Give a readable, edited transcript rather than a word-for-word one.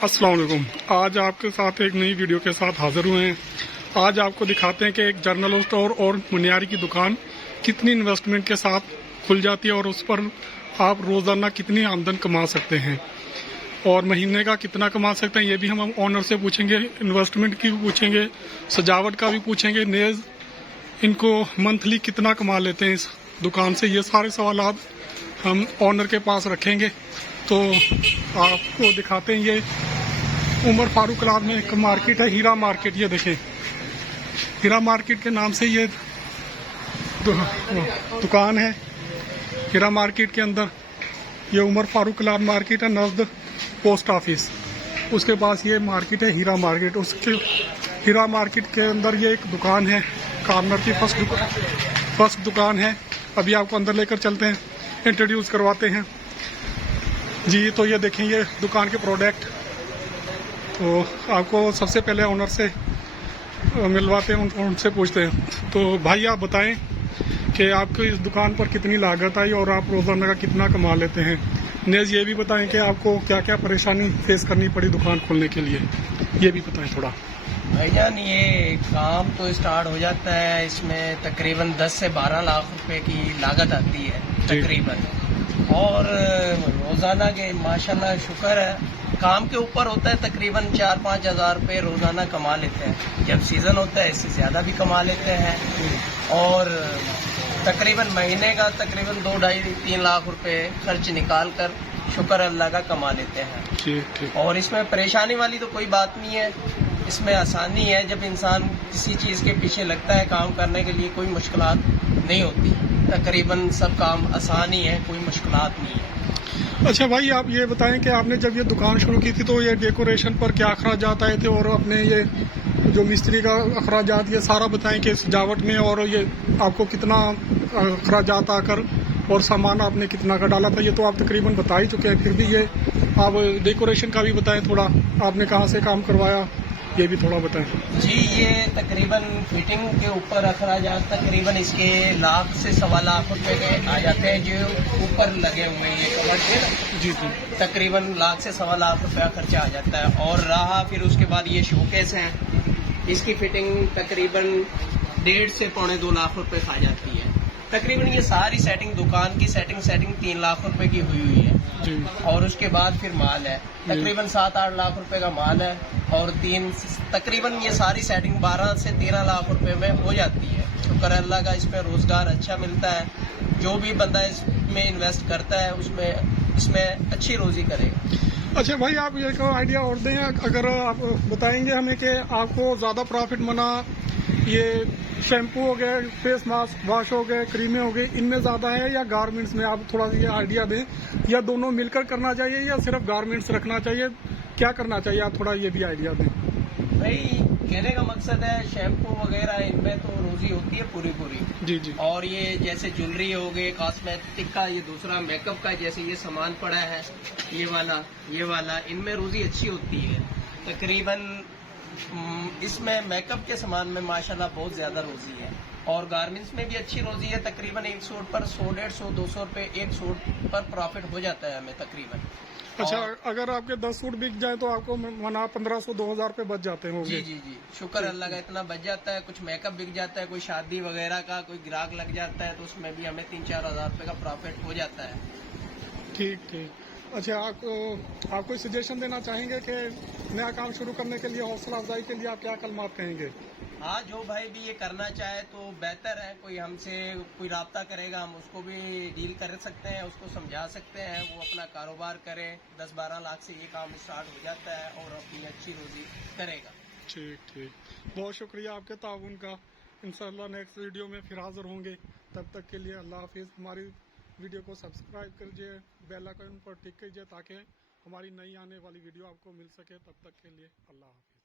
अस्सलाम वालेकुम। आज आपके साथ एक नई वीडियो के साथ हाजिर हुए हैं। आज आपको दिखाते हैं कि एक जनरल स्टोर और मनियारी की दुकान कितनी इन्वेस्टमेंट के साथ खुल जाती है और उस पर आप रोज़ाना कितनी आमदन कमा सकते हैं और महीने का कितना कमा सकते हैं, ये भी हम ऑनर से पूछेंगे। इन्वेस्टमेंट की भी पूछेंगे, सजावट का भी पूछेंगे, नेज इनको मंथली कितना कमा लेते हैं इस दुकान से, ये सारे सवाल हम ऑनर के पास रखेंगे। तो आपको दिखाते हैं, ये उमर फारूक क्लाब में एक मार्केट है, हीरा मार्केट। ये देखें, हीरा मार्केट के नाम से ये दुकान है। हीरा मार्केट के अंदर ये उमर फारूक क्लाब मार्केट है, नज़द पोस्ट ऑफिस। उसके पास ये मार्केट है हीरा मार्केट। उसके हीरा मार्केट के अंदर ये एक दुकान है, कॉर्नर की फर्स्ट दुकान है। अभी आपको अंदर लेकर चलते हैं, इंट्रोड्यूस करवाते हैं जी। तो ये देखें, ये दुकान के प्रोडक्ट। तो आपको सबसे पहले ओनर से मिलवाते हैं, उनसे पूछते हैं। तो भाई आप बताएं कि आपको इस दुकान पर कितनी लागत आई और आप रोज़ाना का कितना कमा लेते हैं। नेज ये भी बताएं कि आपको क्या क्या परेशानी फेस करनी पड़ी दुकान खोलने के लिए, ये भी बताएं थोड़ा। भाईजान, ये काम तो स्टार्ट हो जाता है, इसमें तकरीबन 10 से 12 लाख रुपए की लागत आती है तकरीबन। और रोज़ाना के माशाल्लाह शुक्र है, काम के ऊपर होता है, तकरीबन 4-5 हज़ार रुपये रोज़ाना कमा लेते हैं। जब सीज़न होता है इससे ज़्यादा भी कमा लेते हैं। और तकरीबन महीने का तकरीबन 2-2.5-3 लाख रुपए खर्च निकाल कर शुक्र अल्लाह का कमा लेते हैं। ठीक। और इसमें परेशानी वाली तो कोई बात नहीं है, इसमें आसानी है। जब इंसान किसी चीज़ के पीछे लगता है काम करने के लिए, कोई मुश्किलात नहीं होती। तकरीबन सब काम आसान ही है, कोई मुश्किलात नहीं है। अच्छा भाई, आप ये बताएं कि आपने जब ये दुकान शुरू की थी तो ये डेकोरेशन पर क्या अखराजात आए थे, और अपने ये जो मिस्त्री का अखराजात, ये सारा बताएं कि सजावट में, और ये आपको कितना अखराजात आकर और सामान आपने कितना का डाला था। ये तो आप तकरीबन बता ही चुके हैं, फिर भी ये आप डेकोरेशन का भी बताएं थोड़ा, आपने कहाँ से काम करवाया, ये भी थोड़ा बताएं जी। ये तकरीबन फिटिंग के ऊपर अखराजात तकरीबन इसके लाख से 1.25 लाख रुपए के आ जाते हैं, जो ऊपर लगे हुए हैं ये कवर के जी। तकरीबन लाख से 1.25 लाख रुपया खर्चा आ जाता है। और रहा फिर उसके बाद ये शोकेस हैं, इसकी फिटिंग तकरीबन 1.5 से 2.25 लाख रुपए खा जाती है। तकरीबन ये सारी सेटिंग, दुकान की सेटिंग 3 लाख रुपए की हुई है जी। और उसके बाद फिर माल है, तकरीबन 7-8 लाख रुपए का माल है। और तकरीबन ये सारी सेटिंग 12 से 13 लाख रुपए में हो जाती है। शुक्र अल्लाह का, इसमें रोजगार अच्छा मिलता है। जो भी बंदा इसमें इन्वेस्ट करता है इसमें अच्छी रोजी करेगा। अच्छा भाई, आप ये एक आइडिया और दें, अगर आप बताएंगे हमें कि आपको ज़्यादा प्रॉफिट बना, ये शैम्पू हो गए, फेस मास्क वॉश हो गए, क्रीमें हो गई, इनमें ज़्यादा है या गारमेंट्स में? आप थोड़ा ये आइडिया दें, या दोनों मिलकर करना चाहिए या सिर्फ गारमेंट्स रखना चाहिए, क्या करना चाहिए, आप थोड़ा ये भी आइडिया दें। भाई कहने का मकसद है, शैम्पू वगैरह इनमें तो रोजी होती है पूरी। जी। और ये जैसे ज्वेलरी हो गए, कॉस्मेटिक का, ये दूसरा मेकअप का, जैसे ये सामान पड़ा है, ये वाला, इनमें रोजी अच्छी होती है। तकरीबन इसमें मेकअप के सामान में माशाल्लाह बहुत ज्यादा रोजी है। और गारमेंट्स में भी अच्छी रोजी है। तकरीबन एक सूट पर 100-150-200 रुपए एक सूट पर प्रॉफिट हो जाता है हमें तकरीबन। अच्छा, अगर आपके 10 सूट बिक जाए तो आपको मना 1500-2000 रुपए बच जाते होंगे। जी। शुक्र अल्लाह का, इतना बच जाता है। कुछ मेकअप बिक जाता है, कोई शादी वगैरह का कोई ग्राहक लग जाता है, तो उसमें भी हमें 3-4 हज़ार रुपए का प्रॉफिट हो जाता है। ठीक। अच्छा, आप कोई सजेशन देना चाहेंगे कि नया काम शुरू करने के लिए, हौसला अफजाई के लिए आप क्या कलमात कहेंगे? हाँ, जो भाई भी ये करना चाहे तो बेहतर है, कोई हमसे कोई राब्ता करेगा, हम उसको भी डील कर सकते हैं, उसको समझा सकते हैं, वो अपना कारोबार करे। 10-12 लाख से ये काम स्टार्ट हो जाता है और अपनी अच्छी रोजी करेगा। ठीक। बहुत शुक्रिया आपके ताउन का। इंशाल्लाह नेक्स्ट वीडियो में फिर हाजिर होंगे। तब तक के लिए अल्लाह हाफिज़। हमारी वीडियो को सब्सक्राइब कीजिए, बेल आइकन पर टिक कीजिए ताकि हमारी नई आने वाली वीडियो आपको मिल सके। तब तक के लिए अल्लाह हाफिज़।